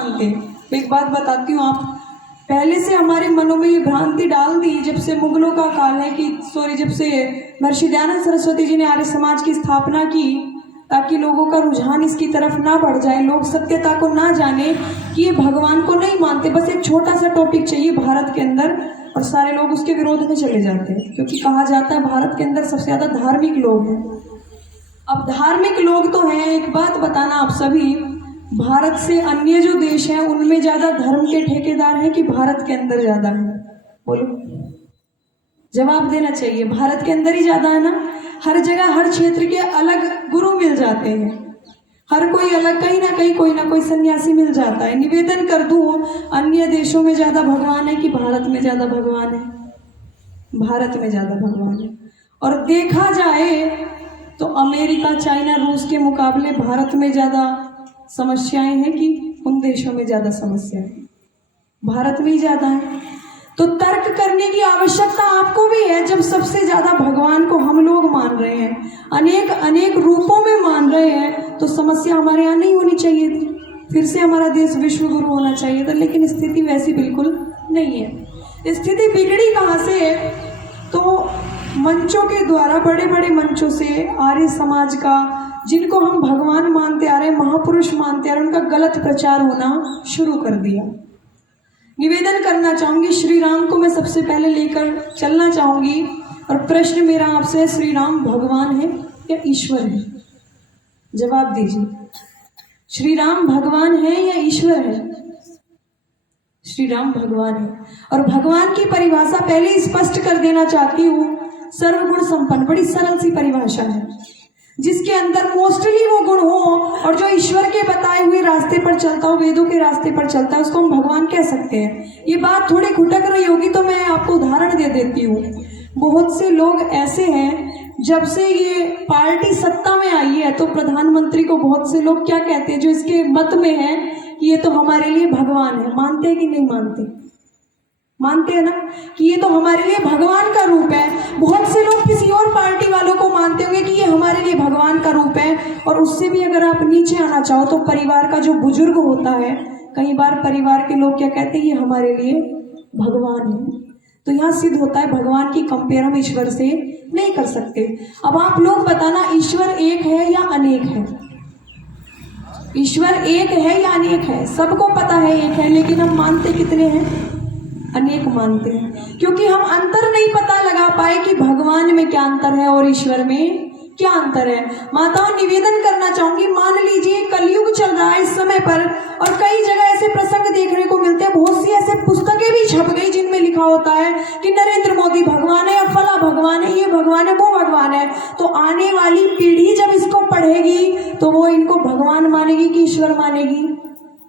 मानते। मैं एक बात बताती हूँ, आप पहले से हमारे मनों में ये भ्रांति डाल दी जब से मुगलों का काल है कि जब से महर्षि दयानंद सरस्वती जी ने आर्य समाज की स्थापना की, ताकि लोगों का रुझान इसकी तरफ ना बढ़ जाए, लोग सत्यता को ना जाने कि ये भगवान को नहीं मानते, बस एक छोटा सा टॉपिक चाहिए भारत के अंदर और सारे लोग उसके विरोध में चले जाते हैं। क्योंकि कहा जाता है भारत के अंदर सबसे ज्यादा धार्मिक लोग हैं। अब धार्मिक लोग तो हैं, एक बात बताना आप सभी, भारत से अन्य जो देश हैं उनमें ज्यादा धर्म के ठेकेदार हैं कि भारत के अंदर ज्यादा है? बोलो, जवाब देना चाहिए। भारत के अंदर ही ज्यादा है ना। हर जगह हर क्षेत्र के अलग गुरु मिल जाते हैं, हर कोई अलग, कहीं ना कहीं कोई ना कोई सन्यासी मिल जाता है। निवेदन कर दूं, अन्य देशों में ज्यादा भगवान है कि भारत में ज्यादा भगवान है? भारत में ज्यादा भगवान है। और देखा जाए तो अमेरिका, चाइना, रूस के मुकाबले भारत में ज्यादा समस्याएं हैं कि उन देशों में ज्यादा समस्याएं हैं? भारत में ही ज्यादा है। तो तर्क करने की आवश्यकता आपको भी है। जब सबसे ज्यादा भगवान को हम लोग मान रहे हैं, अनेक अनेक रूपों में मान रहे हैं, तो समस्या हमारे यहाँ नहीं होनी चाहिए थी। फिर से हमारा देश विश्व गुरु होना चाहिए था, लेकिन स्थिति वैसी बिल्कुल नहीं है। स्थिति बिगड़ी कहाँ से? तो मंचों के द्वारा, बड़े बड़े मंचों से आर्य समाज का, जिनको हम भगवान मानते आ रहे हैं, महापुरुष मानते आ रहे हैं, उनका गलत प्रचार होना शुरू कर दिया। निवेदन करना चाहूंगी, श्री राम को मैं सबसे पहले लेकर चलना चाहूंगी और प्रश्न मेरा आपसे, श्री राम भगवान है या ईश्वर है? जवाब दीजिए। श्री राम भगवान है या ईश्वर है? श्री राम भगवान है। और भगवान की परिभाषा पहले ही स्पष्ट कर देना चाहती हूँ, सर्वगुण संपन्न। बड़ी सरल सी परिभाषा है, जिसके अंदर मोस्टली वो गुण हो और जो ईश्वर के बताए हुए रास्ते पर चलता हो, वेदों के रास्ते पर चलता है, उसको हम भगवान कह सकते हैं। ये बात थोड़ी खुटक रही होगी तो मैं आपको उदाहरण दे देती हूँ। बहुत से लोग ऐसे हैं, जब से ये पार्टी सत्ता में आई है तो प्रधानमंत्री को बहुत से लोग क्या कहते हैं, जो इसके मत में है कि ये तो हमारे लिए भगवान है। मानते हैं कि नहीं मानते? मानते हैं ना कि ये तो हमारे लिए भगवान का रूप है। बहुत से लोग किसी और पार्टी वालों को मानते होंगे कि ये हमारे लिए भगवान का रूप है। और उससे भी अगर आप नीचे आना चाहो तो परिवार का जो बुजुर्ग होता है, कई बार परिवार के लोग क्या कहते हैं, ये हमारे लिए भगवान है। तो यहाँ सिद्ध होता है भगवान की कंपेयर हम ईश्वर से नहीं कर सकते। अब आप लोग बताना, ईश्वर एक है या अनेक है? ईश्वर एक है या अनेक है? सबको पता है एक है, लेकिन हम मानते कितने हैं? अनेक मानते हैं, क्योंकि हम अंतर नहीं पता लगा पाए कि भगवान में क्या अंतर है और ईश्वर में क्या अंतर है। माताओं, निवेदन करना चाहूंगी, मान लीजिए कलयुग चल रहा है इस समय पर और कई जगह ऐसे प्रसंग देखने को मिलते हैं, बहुत सी ऐसे पुस्तकें भी छप गई जिनमें लिखा होता है कि नरेंद्र मोदी भगवान है या फला भगवान है, ये भगवान है, वो भगवान है। तो आने वाली पीढ़ी जब इसको पढ़ेगी तो वो इनको भगवान मानेगी कि ईश्वर मानेगी?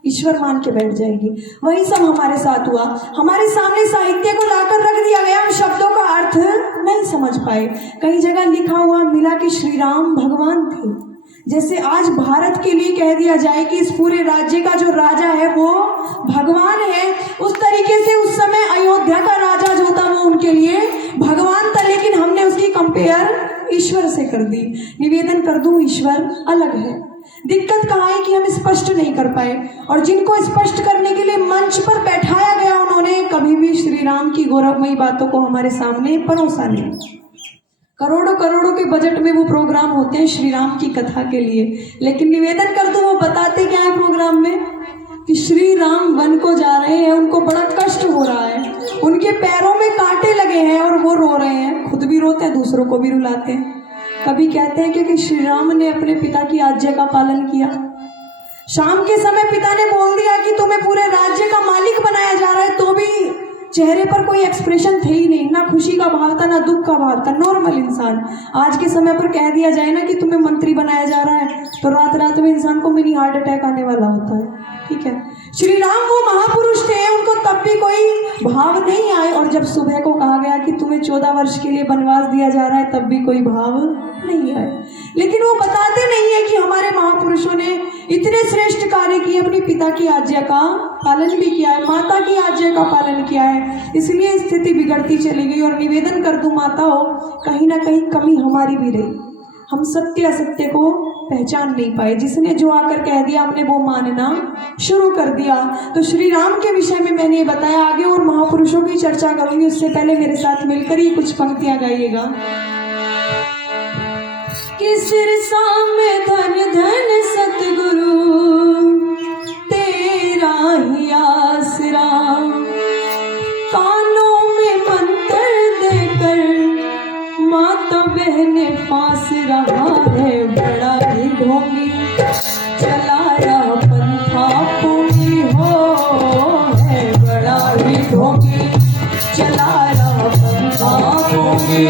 ईश्वर मान के बैठ जाएगी। वही सब हमारे साथ हुआ। हमारे सामने साहित्य को लाकर रख दिया गया, हम शब्दों का अर्थ नहीं समझ पाए। कई जगह लिखा हुआ मिला कि श्री राम भगवान थे। जैसे आज भारत के लिए कह दिया जाए कि इस पूरे राज्य का जो राजा है वो भगवान है, उस तरीके से उस समय अयोध्या का राजा जो था वो उनके लिए भगवान था, लेकिन हमने उसकी कंपेयर ईश्वर से कर दी। निवेदन कर दूं, ईश्वर अलग है। दिक्कत कहाँ है कि हम स्पष्ट नहीं कर पाए, और जिनको स्पष्ट करने के लिए मंच पर बैठाया गया उन्होंने कभी भी श्री राम की गौरवमयी बातों को हमारे सामने परोसा नहीं। करोड़ों करोड़ों के बजट में वो प्रोग्राम होते हैं श्री राम की कथा के लिए, लेकिन निवेदन कर दूं, वो बताते क्या है प्रोग्राम में कि श्री राम वन को जा रहे हैं, उनको बड़ा कष्ट हो रहा है, उनके पैरों में कांटे लगे हैं और वो रो रहे हैं, खुद भी रोते हैं, दूसरों को भी रुलाते हैं। कभी कहते हैं कि श्री राम ने अपने पिता की आज्ञा का पालन किया। शाम के समय पिता ने बोल दिया कि तुम्हें पूरे राज्य का मालिक बनाया जा रहा है, तो भी चेहरे पर कोई एक्सप्रेशन थे ही नहीं, ना खुशी का भाव था ना दुख का भाव था, नॉर्मल इंसान। आज के समय पर कह दिया जाए ना कि तुम्हें मंत्री बनाया जा रहा है तो रात रात में इंसान को मिनी हार्ट अटैक आने वाला होता है। ठीक है, श्री राम वो महापुरुष थे, उनको तब भी कोई भाव नहीं आए, और जब सुबह को कहा गया कि तुम्हें 14 वर्ष के लिए वनवास दिया जा रहा है तब भी कोई भाव नहीं आए। लेकिन वो बताते नहीं है कि हमारे महापुरुषों ने इतने श्रेष्ठ कार्य किए, अपने पिता की आज्ञा का पालन भी किया है, माता की आज्ञा का पालन किया है, इसलिए स्थिति बिगड़ती चली गई। और निवेदन कर दूं माताओं, कहीं ना कहीं कमी हमारी भी रही, हम सत्य असत्य को पहचान नहीं पाए। जिसने जो आकर कह दिया हमने वो मानना शुरू कर दिया। तो श्री राम के विषय में मैंने ये बताया, आगे और महापुरुषों की चर्चा करूंगी, उससे पहले मेरे साथ मिलकर ही कुछ पंक्तियां गाइएगा। कि सिरसा में धन धन सतगुरु तेरा ही आसरा, कानों में मंत्र देकर माता बहने फांस रहा है, बड़ा ही ढोंगी चला रहा पंथा पूरी हो है, बड़ा ही ढोंगी चला रहा पंथा पूरी।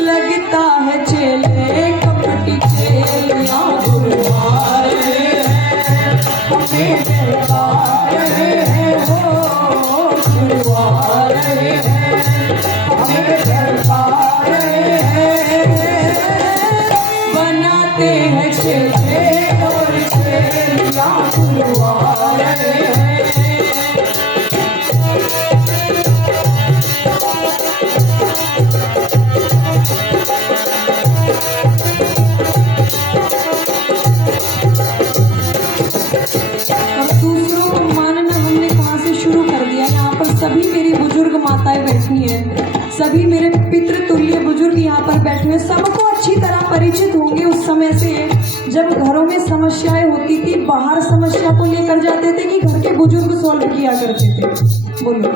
लगता है चेले कपटी चेलिया गुरुवार हमें बेकार है हो, गुरुवार हमें बेकार है। बनाते हैं चेले और चेलिया गुरुवार सभी मेरी बुजुर्ग माताएं बैठी हैं, सभी मेरे पितृतुल्य बुजुर्ग यहाँ पर बैठे हैं। सबको अच्छी तरह परिचित होंगे उस समय से जब घरों में समस्याएं होती थी, बाहर समस्या को लेकर जाते थे कि घर के बुजुर्ग सॉल्व किया करते थे। बोलो,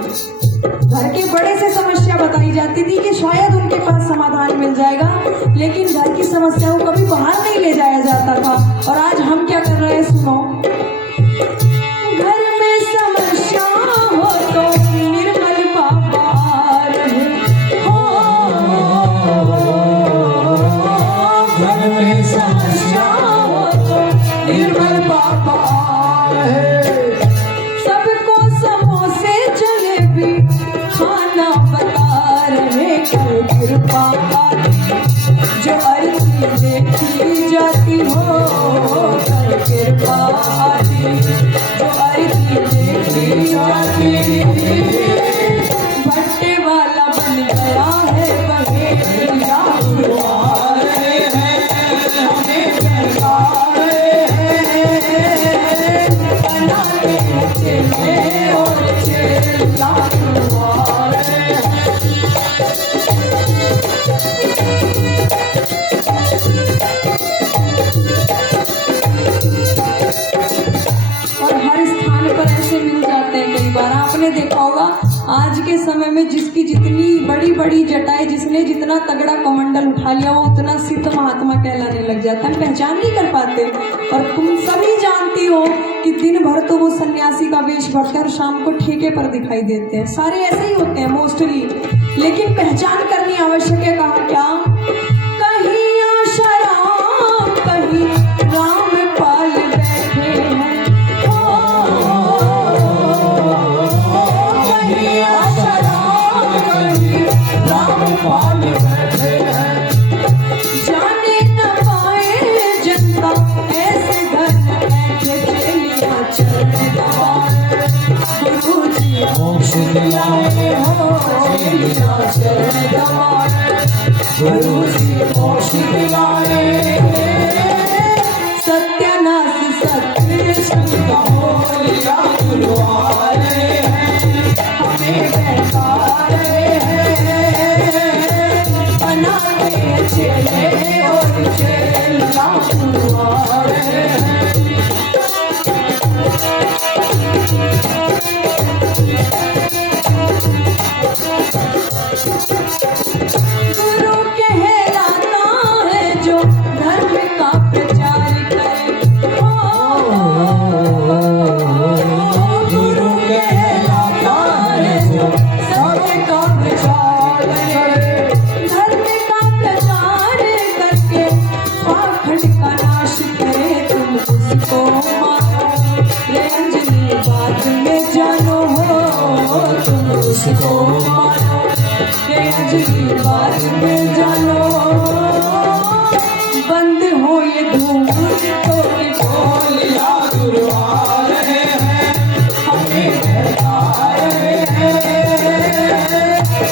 घर के बड़े से समस्या बताई जाती थी कि शायद उनके पास समाधान मिल जाएगा, लेकिन घर की समस्याओं को कभी बाहर नहीं ले जाया जाता था। और आज हम क्या कर रहे हैं, सुनो। घर में समस्या हो तो निर्मल बाबा रहे हो, घर में समस्या हो तो निर्मल बाबा रहे। सबको समोसे जलेबी खाना बता रहे, कर कृपा जो अर्थी देखी जाती हो, कर कृपा जो अर्थी देखी जाती। भट्टे वाला बन गया है बहेलिया गुरुवार है, हमें बेकार है। बनाते चेले और चेला गुरुवार है। कई बार आपने देखा होगा आज के समय में जिसकी जितनी बड़ी बड़ी जटाएं, जिसने जितना तगड़ा कमंडल उठा लिया वो उतना सिद्ध महात्मा कहलाने लग जाता है, पहचान नहीं कर पाते। और तुम सभी जानती हो कि दिन भर तो वो सन्यासी का वेश भरते हैं और शाम को ठेके पर दिखाई देते हैं। सारे ऐसे ही होते हैं मोस्टली, लेकिन पहचान करनी आवश्यक है। कहा क्या, कहीं आशाराम कहीं रामपाल बैठे हैं, रामपाल बैठे हैं। जाने न पाए जनता ऐसे धन ऐसे चेलिया चरण दबाए, गुरु जी मोक्ष दिलाए हो, चेलिया चरण दबाए, गुरु जी मोक्ष दिलाए। सत्यानाश सत्य संग हो लिया गुरुवार है, हमें बेकार बनाते चेले और चेला गुरुवार है। गुरु कहलाता है जो धर्म का प्रचार करे, गुरु कहलाता है जो सत्य का प्रचार करे। धर्म का प्रचार करके पाखंड का नाश करे, तुम उसको मानो रे अंजलि बात में जानो हो, तुम उसको मानो रे अंजलि बात में जानो। बंद हो ये धूम तो बोलिया गुरुवार है, हमें बेकार है।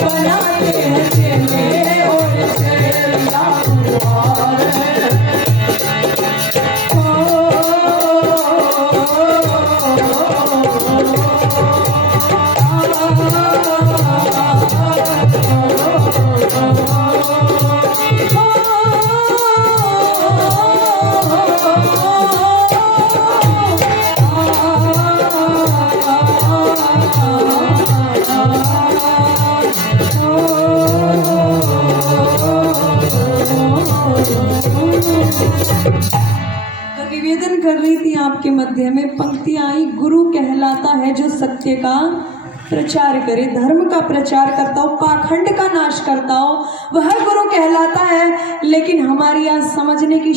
बनाते हैं चेले और चेला गुरुवार है। आपके मध्य में पंक्तियां आई, गुरु कहलाता है जो सत्य का प्रचार करे, धर्म का प्रचार करता हो, पाखंड का नाश करता हो, वह गुरु कहलाता है। लेकिन हमारी आज समझने की